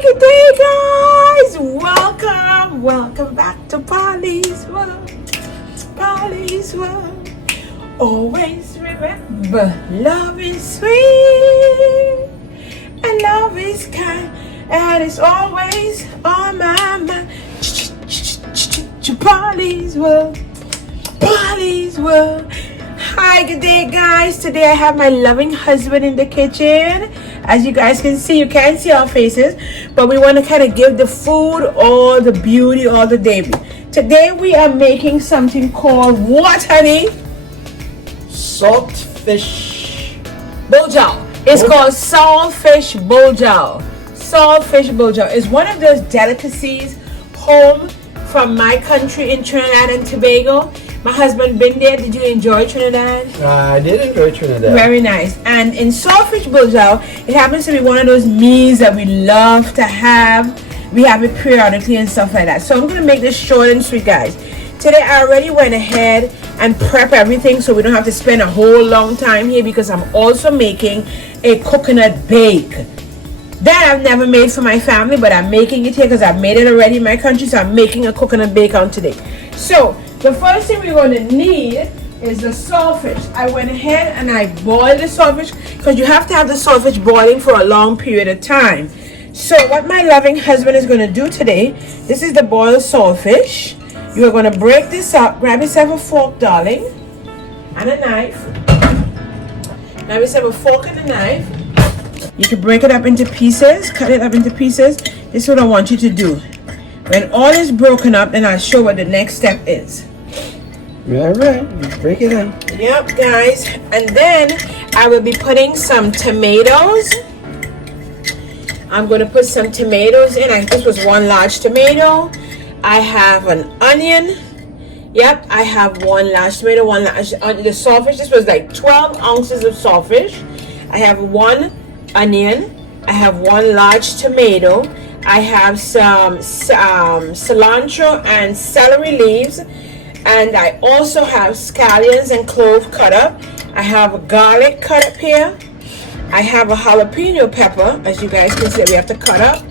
Good day, guys. Welcome back to Polly's World. Polly's World. Always remember, love is sweet and love is kind, and it's always on my mind. Polly's World. Polly's World. Hi, good day, guys. Today I have my loving husband in the kitchen. As you guys can see, you can't see our faces, but we want to kind of give the food all the beauty, all the debut. Today we are making something called what, honey? Saltfish Buljol. It's called Saltfish Buljol. Saltfish Buljol is one of those delicacies home from my country in Trinidad and Tobago. My husband been there. Did you enjoy Trinidad? I did enjoy Trinidad. Very nice. And in Saltfish Buljol, it happens to be one of those meals that we love to have. We have it periodically and stuff like that. So I'm going to make this short and sweet, guys. Today I already went ahead and prep everything so we don't have to spend a whole long time here, because I'm also making a coconut bake. That I've never made for my family, but I'm making it here because I've made it already in my country. So I'm making a coconut bake on today. So the first thing we're going to need is the saltfish. I went ahead and I boiled the saltfish, because you have to have the saltfish boiling for a long period of time. So what my loving husband is going to do today, this is the boiled saltfish. You are going to break this up. Grab yourself a fork, darling, and a knife. Grab yourself a fork and a knife. You can break it up into pieces, cut it up into pieces. This is what I want you to do. When all is broken up, then I'll show what the next step is. All right, break it up. Yep, guys. And then I will be putting some tomatoes. I'm going to put some tomatoes in. This was one large tomato. I have an onion. Yep, I have one large tomato, one large onion. The saltfish, this was like 12 ounces of saltfish. I have one onion. I have one large tomato. I have some cilantro and celery leaves, and I also have scallions and clove cut up. I have a garlic cut up here. I have a jalapeno pepper, as you guys can see, we have to cut up.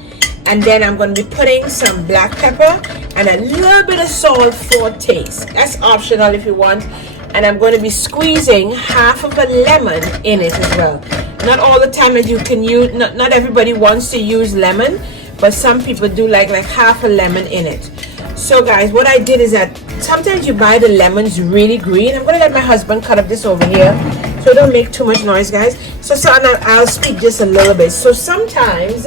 And then I'm going to be putting some black pepper and a little bit of salt for taste. That's optional if you want. And I'm going to be squeezing half of a lemon in it as well. Not all the time that you can use, not everybody wants to use lemon, but some people do like half a lemon in it. So guys, what I did is that sometimes you buy the lemons really green. I'm going to let my husband cut up this over here, so don't make too much noise, guys. So I'll speak just a little bit. So sometimes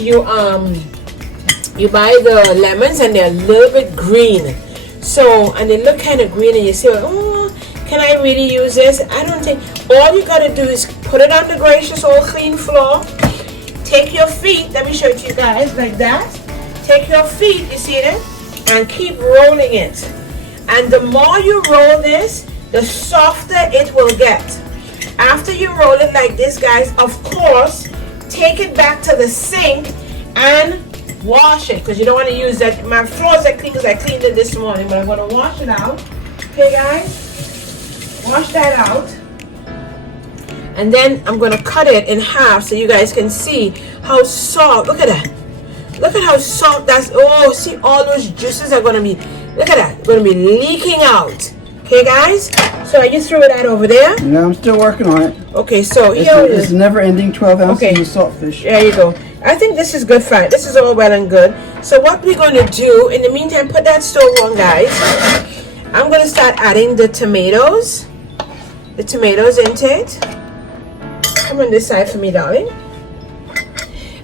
you buy the lemons and they're a little bit green. So, and they look kind of green, and you say, oh, can I really use this? I don't think. All you got to do is put it on the gracious old clean floor. Take your feet, let me show it to you guys, like that. Take your feet, you see it? And keep rolling it. And the more you roll this, the softer it will get. After you roll it like this, guys, of course, take it back to the sink and wash it, because you don't want to use that. My floors are clean because I cleaned it this morning, but I'm going to wash it out. Okay, guys? Wash that out. And then I'm going to cut it in half so you guys can see how soft. Look at that. Look at how soft that's. Oh, see, all those juices are going to be, look at that, going to be leaking out. Okay, guys? So I just threw that over there. No, I'm still working on it. Okay, so here it is. It's never-ending 12 ounces of saltfish. There you go. I think this is good fry. This is all well and good. So what we're going to do, in the meantime, put that stove on, guys. I'm going to start adding the tomatoes. The tomatoes into it. Come on this side for me, darling.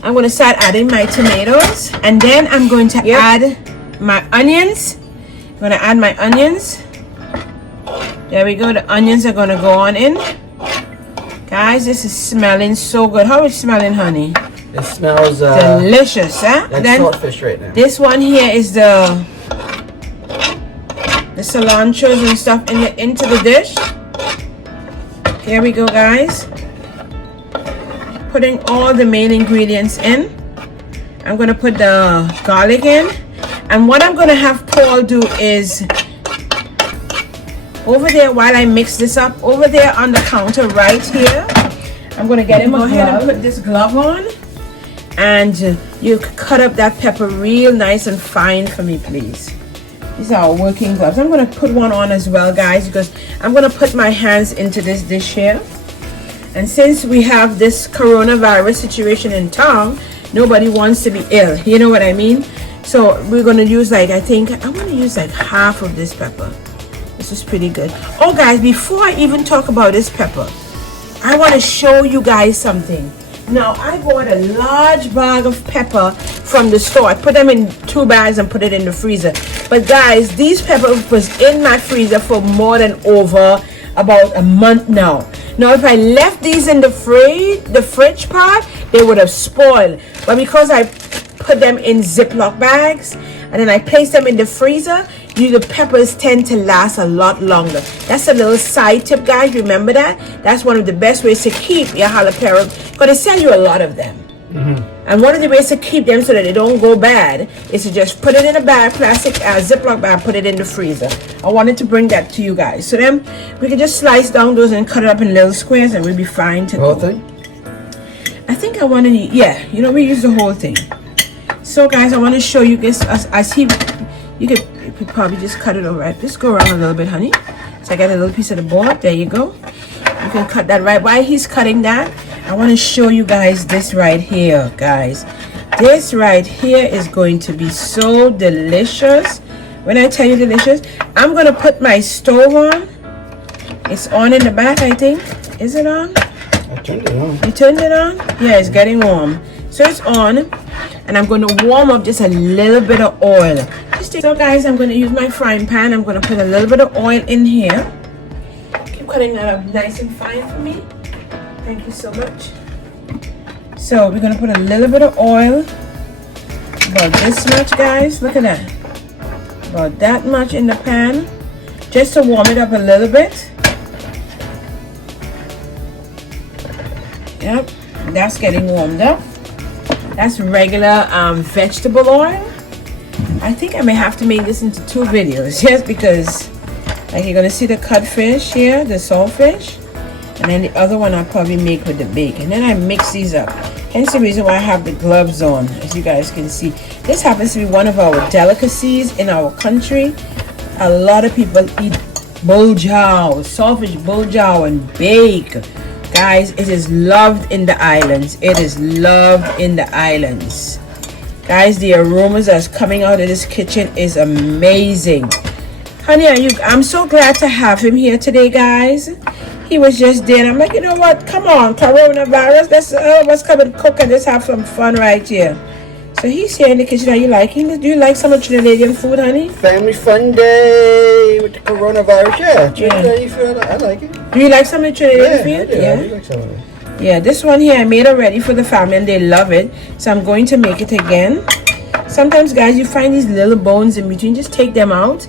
I'm going to start adding my tomatoes, and then I'm going to add my onions. I'm going to add my onions. There we go. The onions are going to go on in. Guys, this is smelling so good. How is it smelling, honey? It smells delicious, huh? like saltfish right now. This one here is the cilantros and stuff into the dish. Here we go, guys. Putting all the main ingredients in. I'm going to put the garlic in. And what I'm going to have Paul do is, over there, while I mix this up, over there on the counter right here, I'm going to get him. Go ahead and put this glove on. And you cut up that pepper real nice and fine for me, please. These are our working gloves. I'm going to put one on as well, guys, because I'm going to put my hands into this dish here. And since we have this coronavirus situation in town, nobody wants to be ill. You know what I mean? So we're going to use like, I think, I'm going to use like half of this pepper. This is pretty good. Oh, guys, before I even talk about this pepper, I want to show you guys something. Now, I bought a large bag of pepper from the store. I put them in 2 bags and put it in the freezer. But guys, these peppers was in my freezer for more than over about a month now. Now, if I left these in the fridge part, they would have spoiled. But because I put them in Ziploc bags and then I place them in the freezer, the peppers tend to last a lot longer. That's a little side tip, guys. Remember that? That's one of the best ways to keep your jalapeno, because they sell you a lot of them. And one of the ways to keep them so that they don't go bad is to just put it in a bag, plastic Ziploc bag, put it in the freezer. I wanted to bring that to you guys. So then we can just slice down those and cut it up in little squares and we'll be fine to go. Whole thing? I think I want to, yeah, you know, we use the whole thing. So guys, I want to show you this you could probably just cut it all right. Just go around a little bit, honey. So I got a little piece of the board. There you go. You can cut that right. While he's cutting that, I want to show you guys this right here, guys. This right here is going to be so delicious. When I tell you delicious, I'm going to put my stove on. It's on in the back, I think. Is it on? I turned it on. You turned it on? Yeah, it's getting warm. So it's on. And I'm going to warm up just a little bit of oil. So guys, I'm going to use my frying pan. I'm going to put a little bit of oil in here. Keep cutting that up nice and fine for me. Thank you so much. So we're going to put a little bit of oil. About this much, guys. Look at that. About that much in the pan. Just to warm it up a little bit. Yep. That's getting warmed up. That's regular vegetable oil. I think I may have to make this into 2 videos. Yes, because like you're going to see the codfish here, the saltfish. And then the other one I'll probably make with the bacon. Then I mix these up. Hence the reason why I have the gloves on, as you guys can see. This happens to be one of our delicacies in our country. A lot of people eat buljol, saltfish buljol and bake. Guys, it is loved in the islands. It is loved in the islands. Guys, the aromas that's coming out of this kitchen is amazing. Honey, I'm so glad to have him here today, guys. He was just there. And I'm like, you know what? Come on, coronavirus. Let's come and cook and just have some fun right here. So he's here in the kitchen. Are you liking this? Do you like some of Trinidadian food, honey? Family fun day with the coronavirus. Yeah, Trinidadian food. I like it. Do you like some of Trinidadian food? Yeah, I do like some of it. Yeah, this one here I made already for the family and they love it. So I'm going to make it again. Sometimes, guys, you find these little bones in between. Just take them out.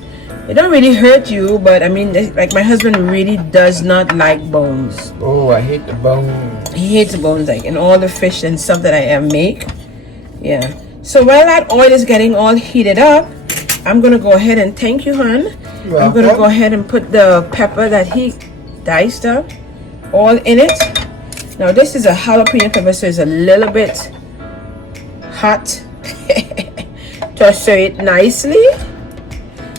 It don't really hurt you, but I mean, like my husband really does not like bones. Oh, I hate the bones. He hates the bones, like in all the fish and stuff that I make. Yeah. So while that oil is getting all heated up, I'm gonna go ahead and thank you, hon. I'm gonna go ahead and put the pepper that he diced up all in it. Now this is a jalapeno pepper, so it's a little bit hot to stir it nicely.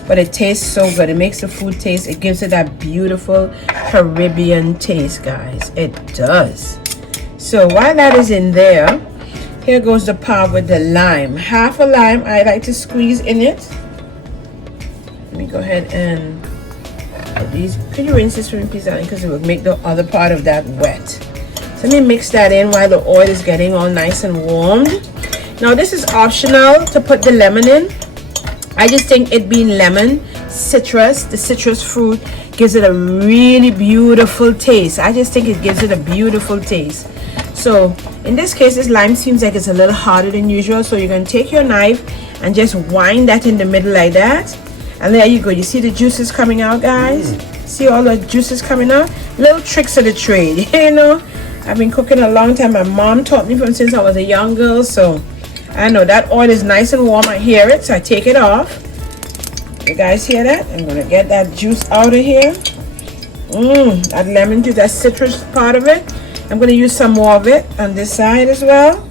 But it tastes so good. It makes the food taste. It gives it that beautiful Caribbean taste, guys. It does. So while that is in there, here goes the part with the lime. Half a lime I like to squeeze in it. Let me go ahead and get these. Could you rinse this for me, please, darling? Because it will make the other part of that wet. So let me mix that in while the oil is getting all nice and warmed. Now this is optional to put the lemon in. I just think it being lemon, citrus, the citrus fruit gives it a really beautiful taste. I just think it gives it a beautiful taste. So in this case, this lime seems like it's a little harder than usual. So you're going to take your knife and just wind that in the middle like that. And there you go. You see the juices coming out, guys? See all the juices coming out? Little tricks of the trade. You know, I've been cooking a long time. My mom taught me from since I was a young girl. So I know that oil is nice and warm. I hear it, so I take it off. You guys hear that? I'm going to get that juice out of here. That lemon juice, that citrus part of it. I'm going to use some more of it on this side as well.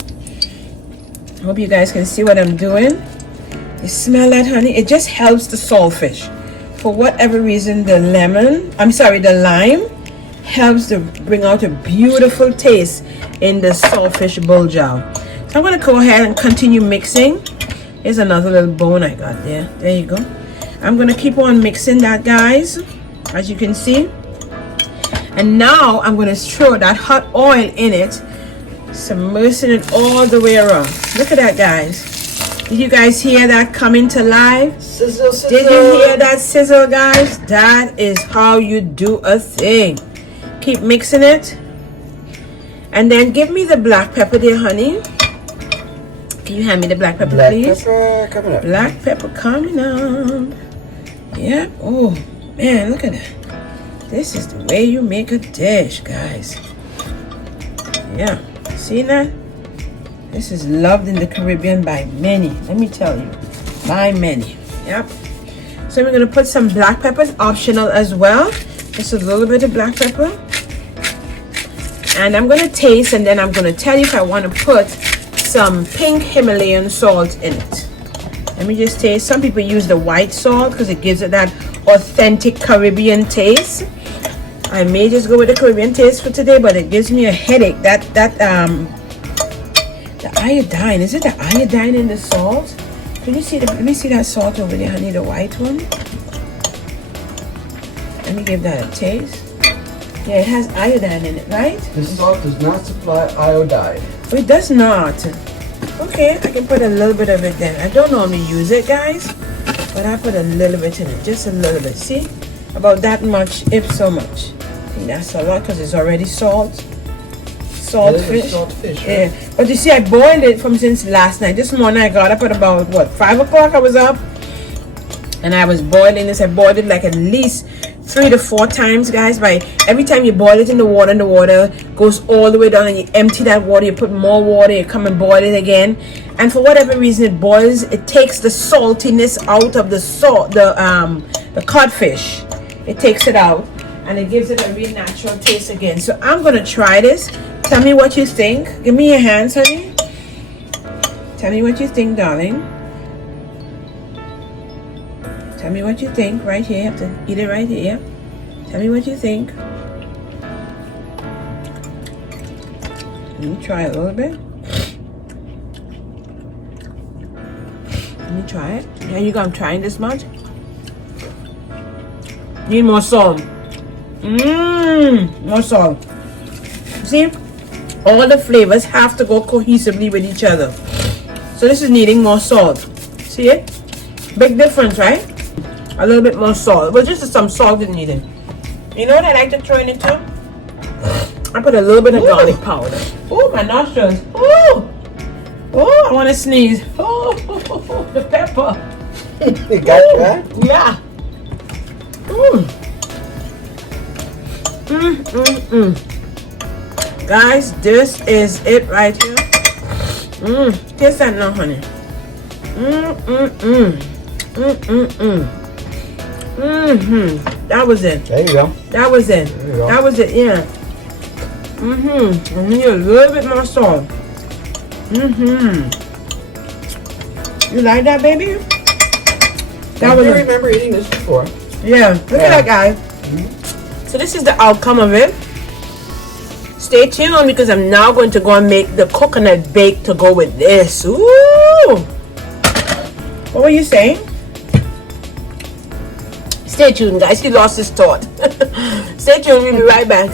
Hope you guys can see what I'm doing. You smell that, honey? It just helps the saltfish. For whatever reason, the lime helps to bring out a beautiful taste in the saltfish buljol. So I'm going to go ahead and continue mixing. Here's another little bone I got there. There you go. I'm going to keep on mixing that, guys, as you can see. And now I'm going to throw that hot oil in it, submersing it all the way around. Look at that, guys. Did you guys hear that coming to life? Sizzle, sizzle. Did you hear that sizzle, guys? That is how you do a thing. Keep mixing it. And then give me the black pepper there, honey. Can you hand me the black pepper, please? Black pepper coming up. Black pepper coming up. Yeah. Oh, man, look at that. This is the way you make a dish, guys. Yeah. See that? This is loved in the Caribbean by many. Let me tell you. By many. Yep. So we're going to put some black peppers, optional as well. Just a little bit of black pepper. And I'm going to taste, and then I'm going to tell you if I want to put some pink Himalayan salt in it. Let me just taste. Some people use the white salt because it gives it that authentic Caribbean taste. I may just go with the Caribbean taste for today, but it gives me a headache. The iodine. Is it the iodine in the salt? Can you see let me see that salt over there, honey, the white one. Let me give that a taste. Yeah, it has iodine in it, right? This salt does not supply iodine. Oh, it does not. Okay, I can put a little bit of it then. I don't normally use it, guys, but I put a little bit in it, just a little bit. See? About that much, if so much. I think that's a lot because it's already saltfish. Saltfish, right? Yeah, but you see, I boiled it from since last night. This morning I got up at about what, 5 o'clock I was up, and I was boiling this. I boiled it like at least 3 to 4 times, guys. By every time you boil it in the water goes all the way down, and you empty that water, you put more water, you come and boil it again, and for whatever reason it boils, it takes the saltiness out of the codfish. It takes it out, and it gives it a real natural taste again. So I'm gonna try this. Tell me what you think. Give me your hands, honey. Tell me what you think, darling. Tell me what you think right here. You have to eat it right here. Tell me what you think. Let me try a little bit. Let me try it. There you go. I'm trying this much. Need more salt. More salt. See? All the flavors have to go cohesively with each other. So this is needing more salt. See it? Big difference, right? A little bit more salt. Well, just some salt is needed. You know what I like to throw in it too? I put a little bit of garlic powder. Oh, my nostrils. Oh, I want to sneeze. Oh, the pepper. It got you, right? Yeah. Guys, this is it right here. Taste that now, honey. That was it. There you go. That was it. That was it, yeah. I need a little bit more salt. You like that, baby? I remember eating this before. Yeah, look at that, guys. So this is the outcome of it. Stay tuned because I'm now going to go and make the coconut bake to go with this. Ooh! What were you saying? Stay tuned, guys. He lost his thought. Stay tuned. We'll be right back.